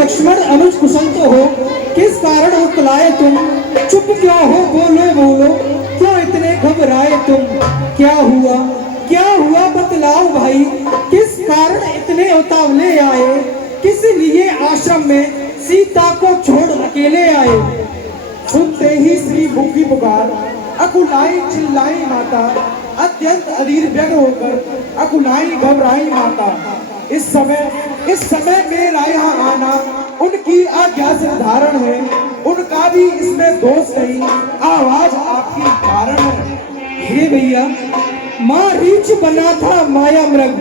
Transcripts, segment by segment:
लक्ष्मण अनुज कुशल तो हो, किस कारण उकलाए तुम? चुप क्यों हो, बोलो बोलो, क्यों इतने घबराए तुम? क्या हुआ, क्या हुआ बतलाओ भाई, किस कारण इतने उतावले आए? किस लिए आश्रम में सीता को छोड़ अकेले आए? सुनते ही श्री मुख की पुकार, अकुलाई चिल्लाई माता, अत्यंत अधीर व्यग्र होकर अकुलाई घबराई माता। इस समय मेरा यहाँ आना उनकी आज्ञा से धारण है, उनका भी इसमें दोष नहीं, आवाज आपकी कारण है। हे भैया, माँ रीछ बना था माया मृग,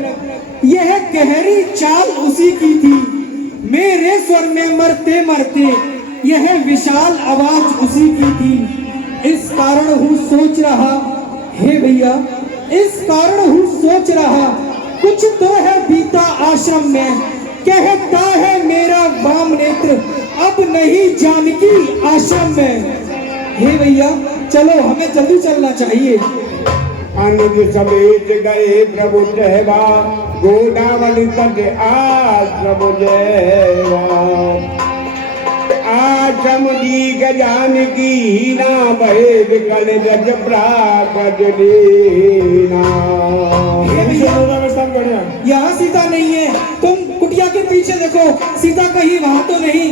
यह गहरी चाल उसी की थी। मेरे स्वर में मरते मरते यह विशाल आवाज उसी की थी। इस कारण हूँ सोच रहा, हे भैया, इस कारण हूँ सोच रहा, कुछ तो है बीता आश्रम में। कहता है मेरा वाम नेत्र, अब नहीं जानकी आश्रम में। हे भैया, चलो, हमें जल्दी चलना चाहिए। अनुज समेत गए प्रभु जयवा, गोदावरी तट आश्रम जयवा। आश्रम दीग जानकी ना बहे विकल गज प्रागज लीना। यहाँ सीता नहीं है, तुम कुटिया के पीछे देखो, सीता कहीं वहां तो नहीं।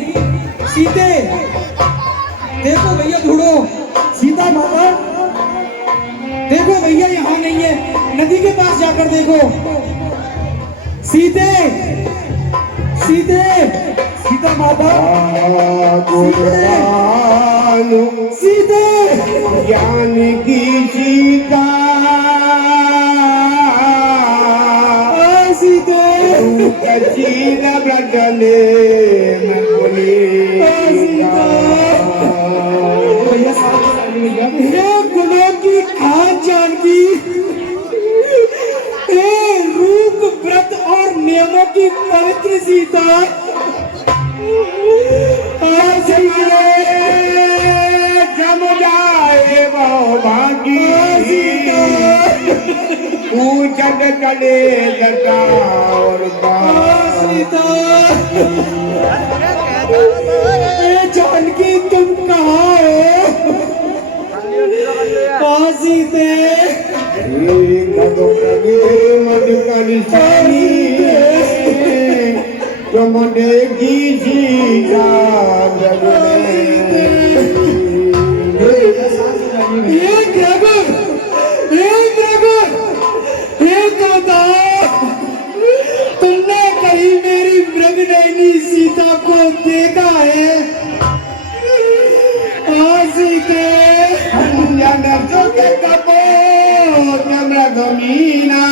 सीते, देखो भैया, ढूंढो सीता माता, देखो भैया, यहाँ नहीं है, नदी के पास जाकर देखो। सीते, सीते, सीता माता, सीते, जानकी सीता, कचीरा ब्रजने मकुली। हे गुणों की खान जानकी, हे रूप व्रत और नियमों की पवित्र सीता, जम जाए वो भागी, पूछत चले लगा और सीता। जानकी, तुम कहाँ हो? सीते, मद कलिसानी तुम देखी सीता तुमने कहीं मेरी मृगनयनी सीता को देखा है? सीते, मृगमीना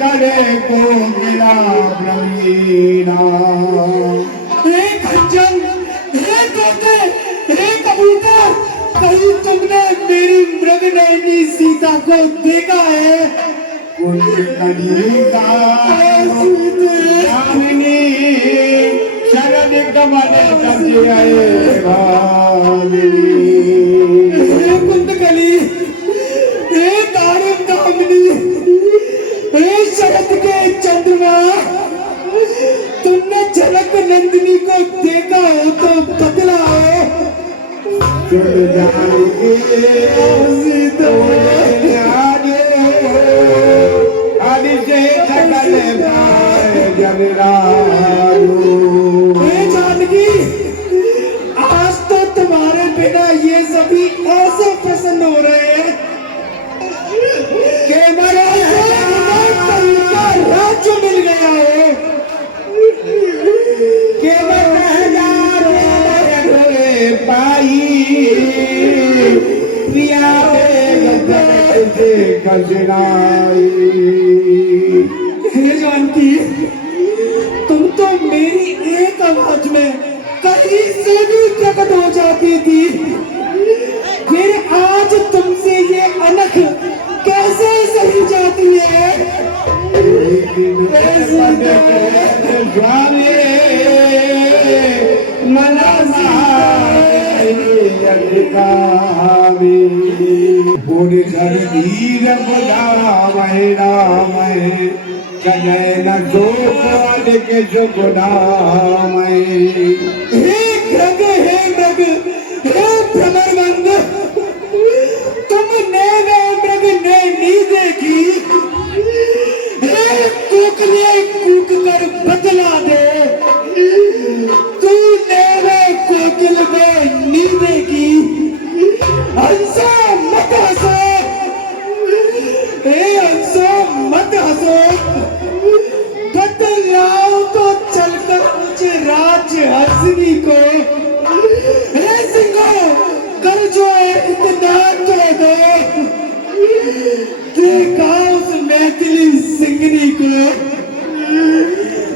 करे को गिरा ब्रह्मीना। एक खच्चर, एक तोते, एक कबूतर, कहीं तुमने मेरी मृगनयनी सीता को देखा है? शरद कमल कुंदकली, हे तारक दामिनी, हे शरद के चंद्रमा, तुमने झलक नंदिनी को देखा हो तो बतलाओ। जानकी, आज तो तुम्हारे बिना ये सभी ऐसे प्रसन्न हो रहे हैं कि राज्य मिल गया है। केवल पाई प्रिया हे जानकी, तुम तो मेरी एक आवाज में कहीं से भी प्रकट हो जाती थी, फिर आज तुमसे ये अनख कैसे सही जाती है? पूरी धरती रब राम राम कने न सोच के सुगुनाम हे ग्रग हे मृग हे भ्रमरमंद, तुमने वे मृग ने नी देखी, हे कुकलिए कूक कर बतला दे, तूने वे कोकिल में नी देखी। हंसो मत हंसो, हे हंसो मत हंसो, बतलाओ तो चलकर उस राज हंसनी को। हे सिंहो कर जो इतना कह दो, देखा उस मैथिली सिंगनी को।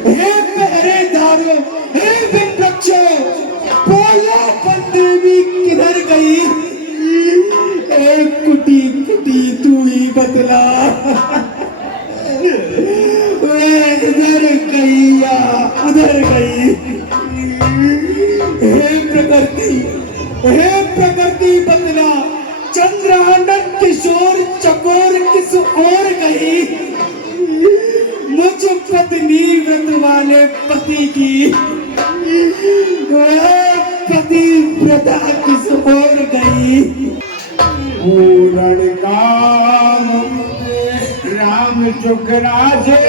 हे पहरेदारों हे विपक्षों, बोलो बंदेवी किधर गई, एक कुटी कुटी तू ही बतला, वे इधर गई या उधर गई। हे प्रकृति बतला, चंद्रानंद किशोर चकोर किस ओर गई, मुझ पत्नी व्रत वाले पति की, वह पति व्रता किस ओर गई। पूरण काम राम चुकराजे,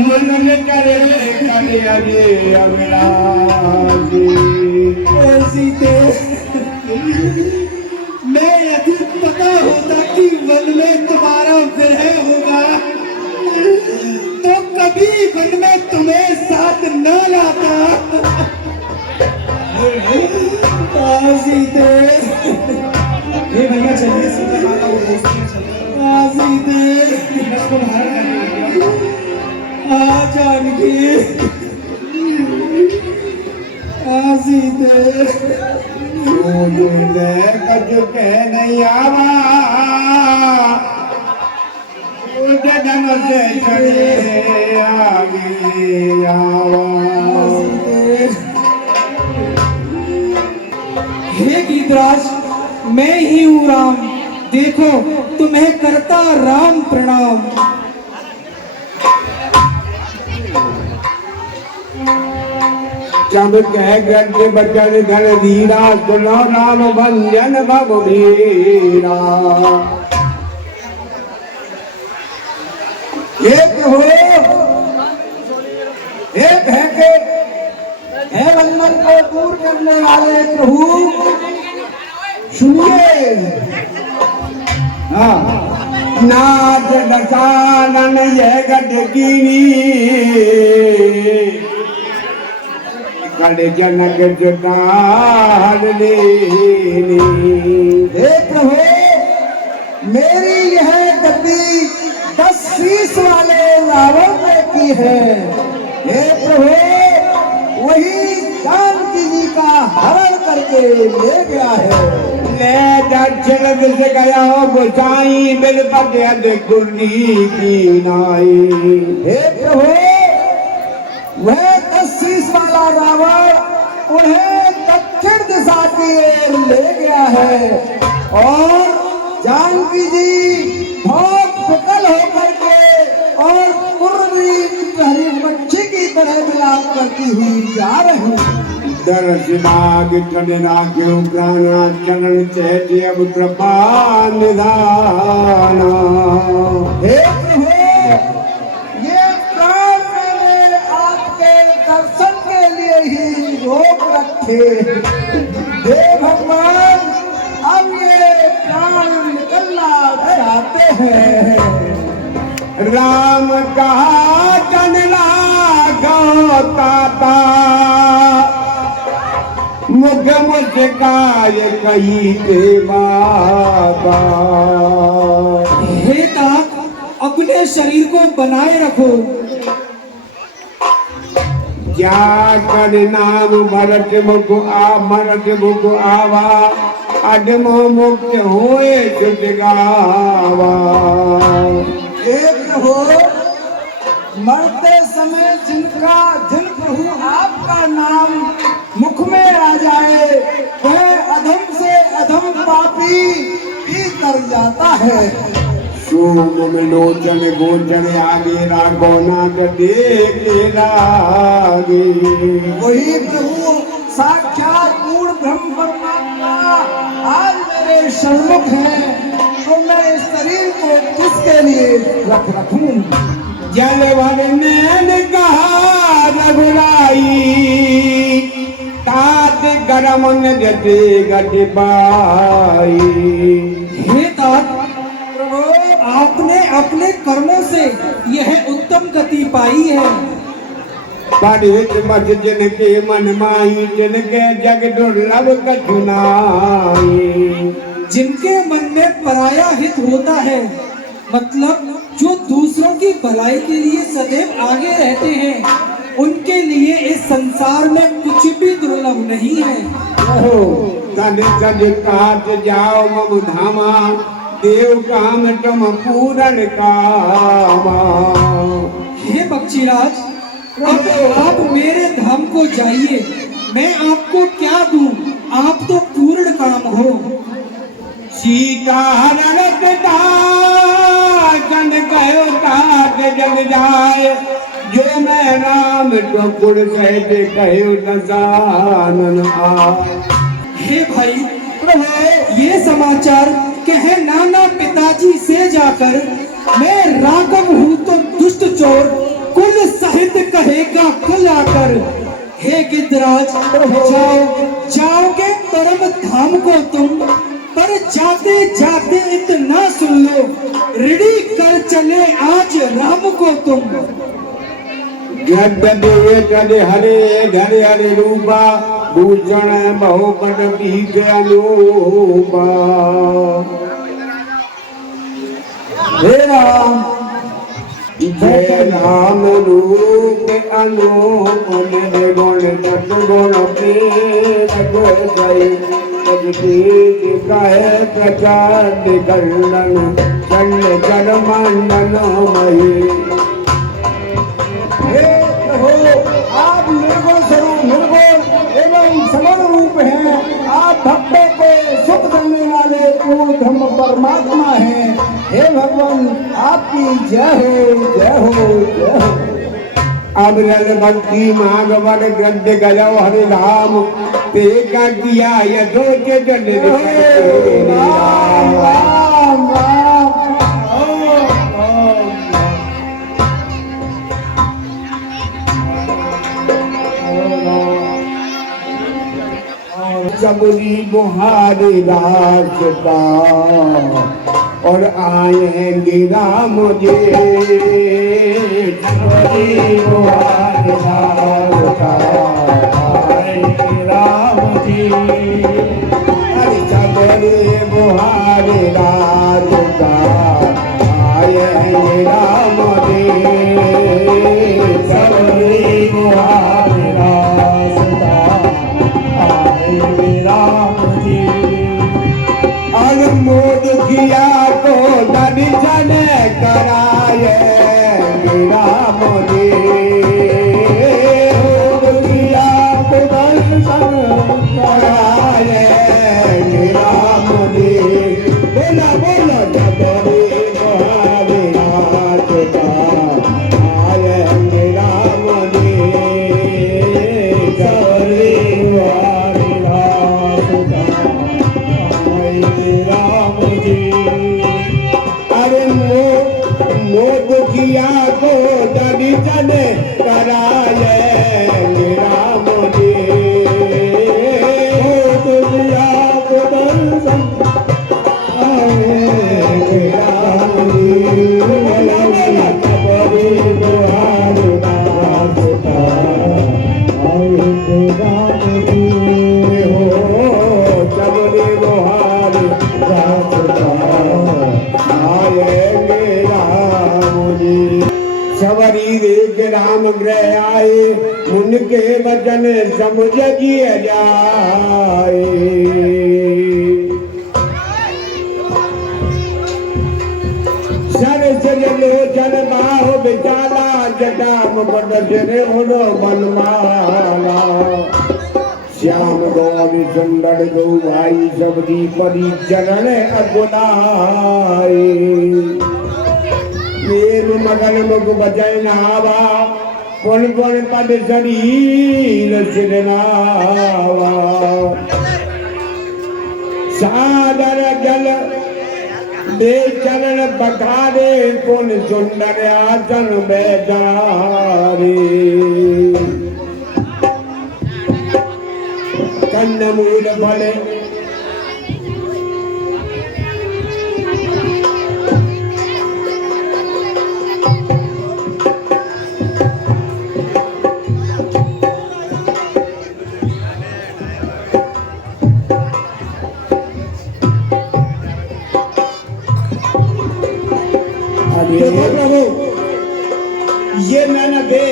मन करे करे अरे अगराजे। सीते, मैं यदि पता होता कि वन में तुम्हारा विरह होगा, तो कभी वन में तुम्हें साथ न लाता। सीते, ये भैया चलिए सीता माता वो दोस्ती में चलिए। सीते, इसको बाहर कर दीजिए। जानकी, सीते, कछु कह नहीं आवा, धन से चले आगे आवा। हे गीतराज, मैं ही हूँ राम, देखो तुम्हें करता राम प्रणाम। जब कह गंज बचन धन धीरा, सुनो राम भंजन भव वीरा। एक हो एक है के हे बंधन को दूर करने वाले प्रभु सुनिए। हाँ नाथ दशानन यह गटकीनी, कड़ जनक जुटार लेनी। हे प्रभु मेरी यह गद्दी 10 शीश वाले रावण ने की है। हे प्रभु वही जानकी जी का हरण करके ले गया है। ले दक्षिण दिश गया गोसाई, बिल पद गुरनी की नाई। हे प्रभु वह 10 शीश वाला रावण उन्हें दक्षिण दिशा की ओर ले गया है, और जानकी जी बहुत विकल होकर के और पूर्वी हरी मच्छी की तरह विलाप करती हुई जा रही। दर्श नाग चंद्रा क्यों प्राणा, चरण चैत्य अब कृपा निधाना। हे प्रभु ये प्राण मैंने आपके दर्शन के लिए ही रोक रखे। हे भगवान अब ये प्राण निकलना चाहते हैं। राम कहा चंद्रा गौता, मुख मुझकाय कही के बाबा। हे तात, अपने शरीर को बनाए रखो। क्या कर नाम भरत मुख आवा, अडमो मुक्त होए सुध गावा। हे प्रभु मरते समय जिन प्रभु आपका नाम मुख में आ जाए, वह अधम से अधम पापी ही तर जाता है। रूम लोचन गोचर आगे रागोना देखे लागे। वही प्रभु साक्षात पूर्ण ब्रह्म परमात्मा आज मेरे सम्मुख है, तो मैं इस शरीर को किसके लिए रखूं? जल भर नैन कहा रघुराई, तात गरम न जटे गट पाई। हे तात, आपने अपने कर्मों से यह उत्तम गति पाई है। पढ़ित मत जिनके मन माही, जिनके जग दुर्लभ कठिनाई। जिनके मन में पराया हित होता है, मतलब जो दूसरों की भलाई के लिए सदैव आगे रहते हैं, उनके लिए इस संसार में कुछ भी दुर्लभ नहीं है। तन सज काट जाओ मम धामा, देव काम तुम पूरन कामा। हे बख्शीराज, अब आप मेरे धाम को जाइए, मैं आपको क्या दूं, आप तो पूर्ण काम हो। सीता हरत दान कहो तात जग जाए, जो मैं राम तो पुर सहित कहो दसानन आए। हे भाई, ये समाचार कहे नाना पिताजी से जाकर, मैं राघव हूँ तो दुष्ट चोर, कुल सहित कहेगा कुल आकर। हे गिद्धराज, जाओगे परम धाम को तुम, पर जाते जाते इतना सुन लो, ऋणी कर चले आज राम को तुम। जद देवे तद हरे धरे हरे रूपा, भूषण बहुपट पीक अनूपा। हे राम, जय राम रूप अनूप, मेरे गुण सतगुण प्रेरक गए। जगदीश कहे प्रचार गणन, चंड कर मंडन मही। हे प्रभु, आप निर्गुण स्वरूप, निर्गुण एवं समग्र रूप हैं। आप भक्तों को सुख देने वाले पूर्ण ब्रह्म परमात्मा हैं। हे भगवान, आपकी जय हो, जय हो, जय हो। अब रल भक्ति मागवर गद्द गजव हरि राम, ते का किया यथोच जन राम राम राम। सबरी बुहारी राजता, और आएंगे राम जी। सबरी बुहारी राजता, आएंगे राम जी। अरे सबरी बुहारी राजता, आएंगे राम जी। सबरी बुहारी राजता, मोद किया तो दर्शन कराए राम जी। मोद किया तो दर्शन कराए राम जी। बोला बोला जबरी बुहारी राजता, आए राम जी। जबरी बुहारी राजता, राम जी। अरे मोद किया को दर्शन कराए राम जी। मोद किया को दर्शन राम जी। सबरी बुहारी राजता, राम जी। हो सबरी बुहारी राजता, आएंगे राम जी। सवरी देख राम ग्रह आए, उनके वचन समझ किए जाए। सरस लोचन बाहु विचाला, जटा मुकुट सिर उड़ो बनमाला। श्याम गौरी सुंदर गौ भाई सबदी परी चरण अगुलाए मेरु मगन मुख बचन आवा पुन पुन पद शरीर सिरनावा सादर जल दे चरण बखारे पुन सुंदर आसन बैठारे कन्नमूल फले प्रभु ये मैंने दे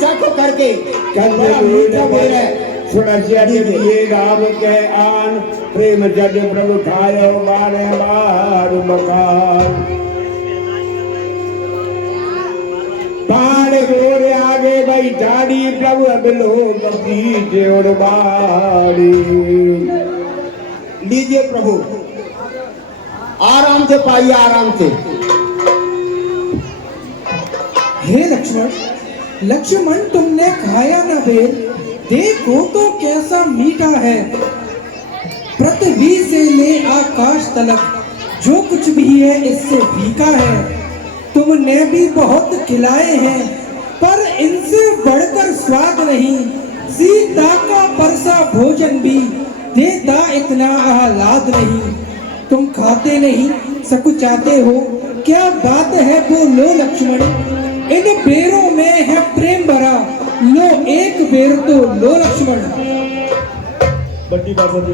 चखो करके ये राम के आन प्रेम जग प्रभु खायो बारे बार मकान पार गोरे आगे बैठाड़ी प्रभु अब लोग पीछे और बारी लीजिए प्रभु आराम से पाइए आराम से। हे लक्ष्मण, लक्ष्मण तुमने खाया न बेर, देखो तो कैसा मीठा है। पृथ्वी से ले आकाश तलक जो कुछ भी है इससे फीका है। तुमने भी बहुत खिलाए हैं पर इनसे बढ़कर स्वाद नहीं। सीता का परसा भोजन भी देता इतना आह्लाद नहीं। तुम खाते नहीं सकुचाते हो, क्या बात है बोलो लक्ष्मण। इन बेरों में है प्रेम भरा, लो एक बेर तो लो लक्ष्मण। बड़ी बात होती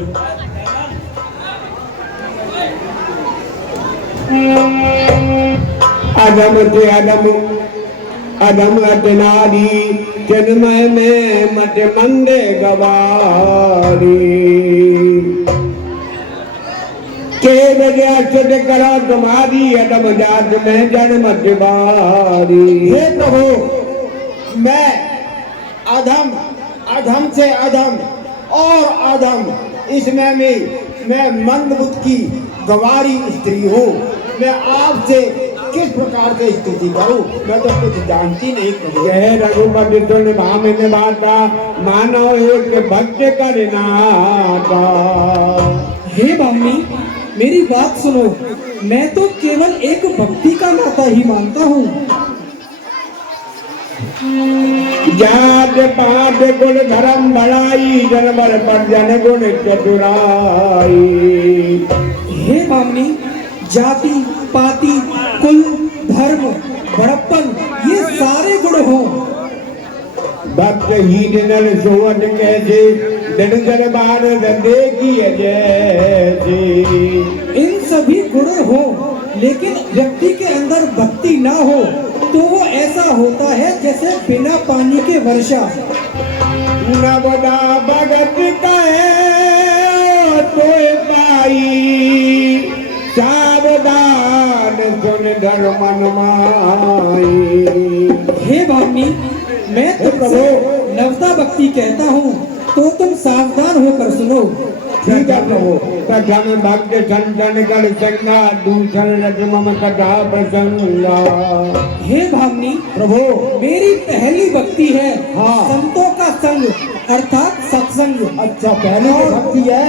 अदम ते अदम अदम अतनारी जन्मय में मत मंदे गवारी के बजा चुट करो तुम्हारी अदम जात में जन्म बारी। हे प्रभु मैं अधम अधम से अधम और अधम इसमें मैं मंदबुद्ध की गवारी स्त्री हूँ। मैं आपसे किस प्रकार से स्तुति करूं, मैं तो कुछ जानती नहीं प्रभु। जय रघुपति तुम भामिन बाता मानो एक भक्त करनाता। हे भामिनी मेरी बात सुनो, मैं तो केवल एक भक्ति का नाता ही मानता हूँ। जात पात गुण धर्म बढ़ाई जनबर पर जन गुण चतुराई। हे भामिनी जाति पाति कुल धर्म बड़प्पन ये सारे गुण हो। भक्त ही नल सोवत कैसे दिन दरबार देखी जैसे। इन सभी गुण हो लेकिन व्यक्ति के अंदर भक्ति ना हो तो वो ऐसा होता है जैसे बिना पानी के वर्षा। नवदा भगत कहे तो पाई सावधान सुन धर्मन माई। हे भामिनी मैं तुमसे नवता भक्ति कहता हूँ तो तुम सावधान होकर सुनो। ठीक है प्रभु। कथन भक्त संतन कर संगा दूषण रज मम कथा प्रसंगा। हे भामिनी प्रभु मेरी पहली भक्ति है हाँ। संतों का संग अर्थात सत्संग। अच्छा पहली तो भक्ति है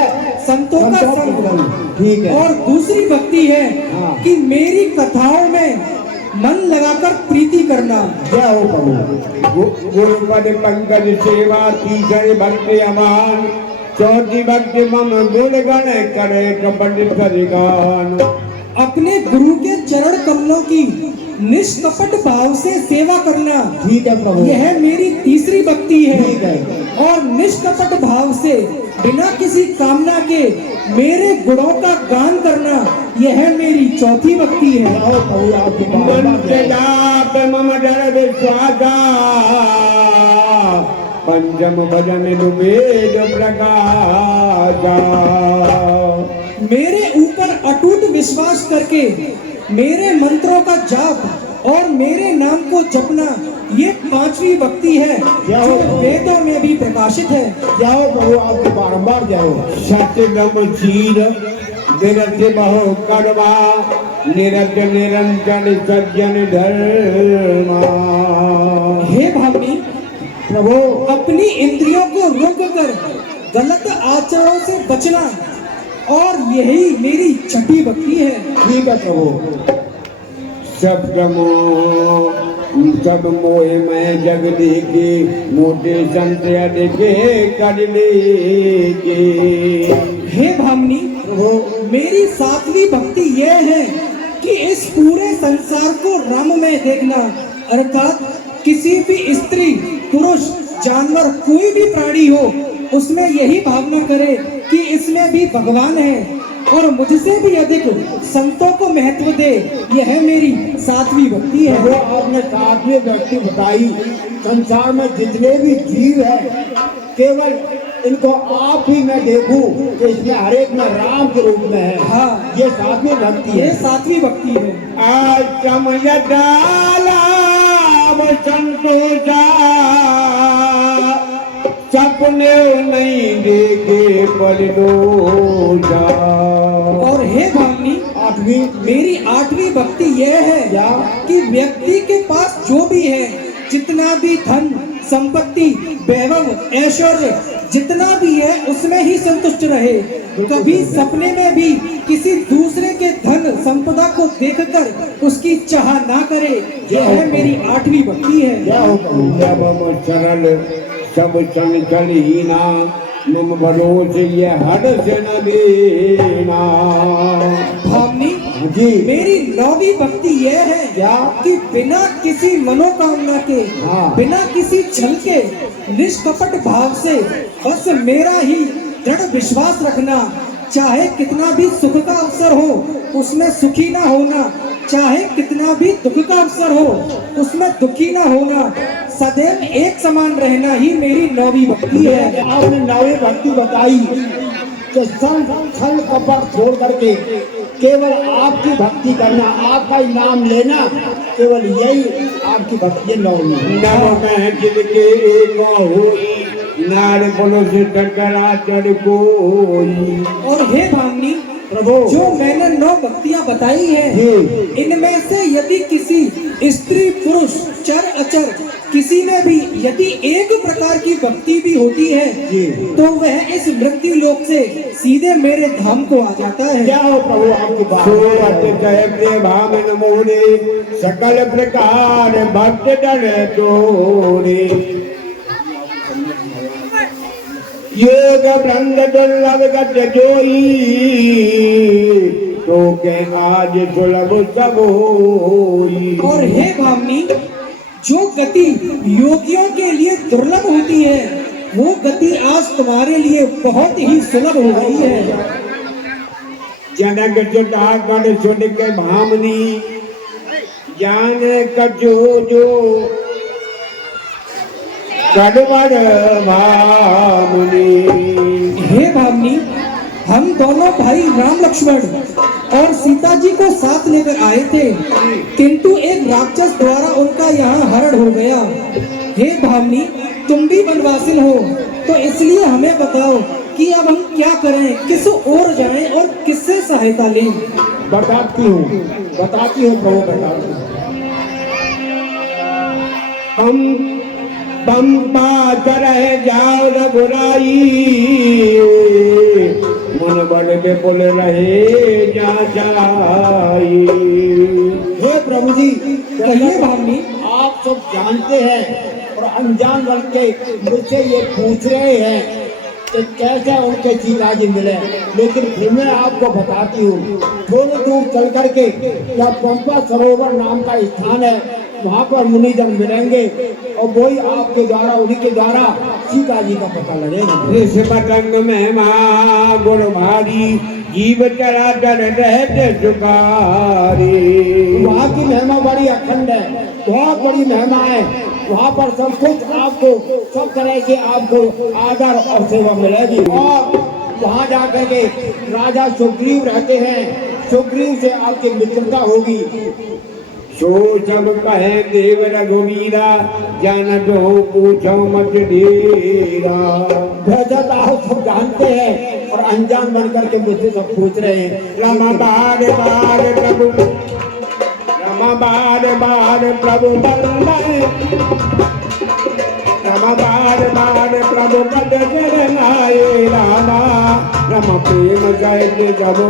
संतों का संग। ठीक है। और दूसरी भक्ति है हाँ। कि मेरी कथाओं में मन लगाकर प्रीति करना। जय हो प्रभु। गुरुपद पंकज सेवा तीसरी भक्ति अमान चौथी भक्ति मम गुण गण करे पंडित हरिगान। अपने गुरु के चरण कमलों की निष्कपट भाव से सेवा करना। ठीक है प्रभु। यह मेरी तीसरी भक्ति ठीक है। है। और निष्कपट भाव से बिना किसी कामना के मेरे गुणों का गान करना यह मेरी चौथी भक्ति है। आओ प्रभु आपकी मंत्रदाप मम जड़ विश्वासा पंचम भजन लुबेद प्रकाशा। मेरे ऊपर अटूट विश्वास करके मेरे मंत्रों का जाप और मेरे नाम को जपना ये पांचवी भक्ति है जो वेदों में भी प्रकाशित है। जाओ प्रभु, आपके बारंबार जाओ। सत्य ब्रह्म चीर निरत्य बहु कर्मा निरत्य निरंजन सज्जन धर्मा। हे भाभी, प्रभु अपनी इंद्रियों को रोक कर गलत आचरणों से बचना, और यही मेरी छठी भक्ति है। ठीक है प्रभु। सब जमो सब मोहे मैं जग देखे मोटे संत देखे कर लेके। हे भामनी, मेरी सातवीं भक्ति यह है कि इस पूरे संसार को राम में देखना, अर्थात किसी भी स्त्री पुरुष जानवर कोई भी प्राणी हो उसमें यही भावना करे कि इसमें भी भगवान है और मुझसे भी अधिक संतों को महत्व दे। यह मेरी सातवीं भक्ति है। वो आपने सातवीं भक्ति बताई। संसार में जितने भी जीव है केवल इनको आप ही मैं देखूं कि इसमें हर एक में राम के रूप में है। हाँ, ये सातवीं भक्ति है। ये सातवीं भक्ति है। आज चमयदाला संतोषा सपने नहीं देखे परिडोजा। और हे भामनी, आठवीं मेरी आठवीं भक्ति यह है क्या? कि व्यक्ति के पास जो भी है, जितना भी धन संपत्ति वैभव ऐश्वर्य जितना भी है उसमें ही संतुष्ट रहे। कभी सपने में भी किसी दूसरे के धन संपदा को देखकर उसकी चाह ना करे। यह है मेरी आठवीं भक्ति है। क्या होता है? जब हम सरल सब चंचल हीना मम भरोसे ये हर से न देना। भामनी जी मेरी नौवीं भक्ति यह है क्या? कि बिना किसी मनोकामना के हाँ। बिना किसी छल के निष्कपट भाव से बस मेरा ही दृढ़ विश्वास रखना। चाहे कितना भी सुख का अवसर हो उसमें सुखी ना होना, चाहे कितना भी दुख का अवसर हो उसमें दुखी ना होना, सदैव एक समान रहना ही मेरी नौवीं भक्ति है। आपने नौवीं भक्ति बताई कि छल कपट छोड़ करके केवल आपकी भक्ति करना, आपका ही नाम लेना, केवल यही आपकी भक्ति नौवीं। नव में जिनके एक होई नार बोलो से टकरा चढ़ कोई। और हे भामनी, प्रभु जो मैंने 9 भक्तियां बताई है जी। इनमें से यदि किसी स्त्री पुरुष चर अचर किसी में भी यदि एक प्रकार की भक्ति भी होती है जी। तो वह इस मृत्यु लोक से सीधे मेरे धाम को आ जाता है। क्या हो प्रभु आपकी बात? सोवत कहते भामन मोरे सकल प्रकार भक्त डर तोरे। योग भ्रंग दुर्लभ गत जोई तो के आज सुलभ सब होई। और हे भामनी, जो गति योगियों के लिए दुर्लभ होती है वो गति आज तुम्हारे लिए बहुत ही सुलभ हो गई है। जनक जुटा कर सुन के भामनी जान कजो जो कड़वड़ भामनी। हे भामनी, हम दोनों भाई राम लक्ष्मण और सीता जी को साथ लेकर आए थे, किंतु एक राक्षस द्वारा उनका यहाँ हरण हो गया। हे भामनी, तुम भी वनवासिन हो तो इसलिए हमें बताओ कि अब हम क्या करें, किस ओर जाएं और किससे सहायता लें। बताती हूँ प्रभु, बताती हूँ। हम पंपा चढ़े जाओ रघुराई मन बन के बोल रहे जा जाई। हे प्रभु जी, कहिए भामनी। आप सब जानते हैं और अनजान बन के मुझसे ये पूछ रहे हैं कि कैसे उनके सीता जी मिले, लेकिन फिर मैं आपको बताती हूँ। थोड़ी दूर चल करके या पंपा सरोवर नाम का स्थान है, वहाँ पर मुनिजन मिलेंगे और वही आपके द्वारा उन्हीं के द्वारा सीता जी का पता लगेगा। इस पतंग में माँ गुण भारी जीव चराचर रहते सुखारी। वहाँ की महिमा बड़ी अखंड है, बहुत बड़ी महिमा है। वहाँ पर सब कुछ आपको सब तरह के आपको आदर और सेवा मिलेगी। और वहाँ जाकर के राजा सुग्रीव रहते हैं, सुग्रीव से आपकी मित्रता होगी। सो सब कहे देव रघुवीरा जानत हो पूछो मत डेरा। भजत आप सब जानते हैं और अनजान बन करके मुझसे सब पूछ रहे हैं। रमा बार बार प्रभु रमा बार बार प्रभु बल्लभ रमा बार बार प्रभु पद जगनाए रामा रमा प्रेम जय जब